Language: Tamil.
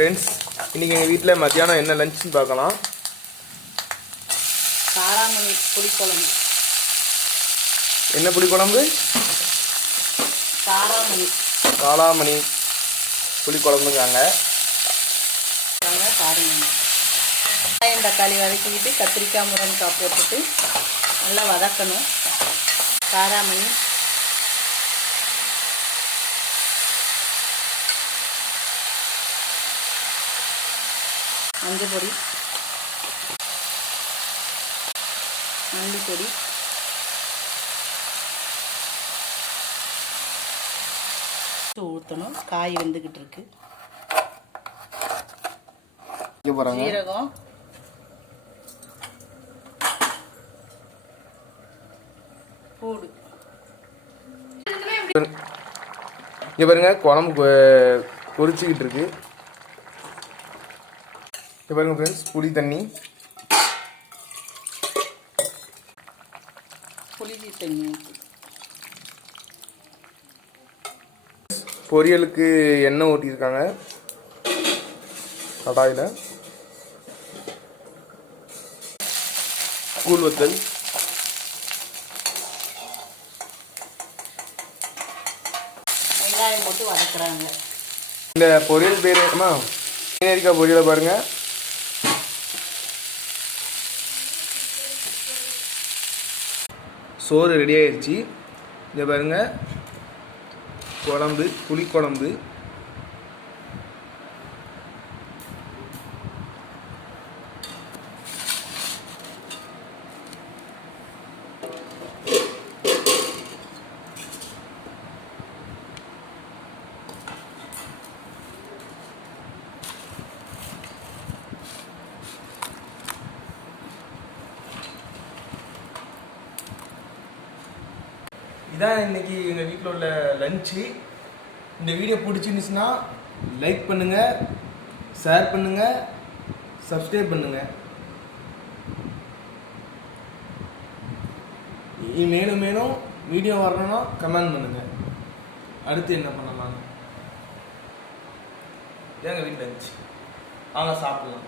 ஃப்ரெண்ட்ஸ், இன்றைக்கி எங்கள் வீட்டில் மத்தியானம் என்ன லஞ்சுன்னு பார்க்கலாம். காராமணி புளிக்குழம்பு. என்ன புளிக்குழம்பு? காளாமணி புளிக்குழம்புங்காங்க. வெங்காயம் தக்காளி வதக்கிக்கிட்டு கத்திரிக்காய் முருங்கைக்காய் போட்டுட்டு நல்லா வதக்கணும். காராமணி, மஞ்சள் பொடி, மல்லிப்பொடி, ஊற்றணும். காய் வெந்துக்கிட்டு இருக்கு. சீரகம், பூடு. இங்கே பாருங்க, குழம்பு பொரிச்சிக்கிட்டு இருக்கு. இங்கே பாருங்க ஃப்ரெண்ட்ஸ், புளி தண்ணி, பொரியலுக்கு எண்ணெய் ஊற்றிருக்காங்க கடாயில். கூழ் வத்தல், வெங்காயம் போட்டு வதக்குறாங்க. இந்த பொரியல் பேர் என்னமா? மீனரிக்காய் பொரியலை பாருங்க. சோறு ரெடி ஆயிடுச்சு. இதை பாருங்க, குழம்பு, புளிக்குழம்பு. இதான் இன்னைக்கு எங்கள் வீட்டில் உள்ள லஞ்சு. இந்த வீடியோ பிடிச்சிருந்துச்சுன்னா லைக் பண்ணுங்கள், ஷேர் பண்ணுங்கள், சப்ஸ்கிரைப் பண்ணுங்கள். மேலும் மேலும் வீடியோ வரணும்னா கமெண்ட் பண்ணுங்கள். அடுத்து என்ன பண்ணலாம்? எங்கள் வீட்டில் லஞ்சு வாங்க சாப்பிடலாம்.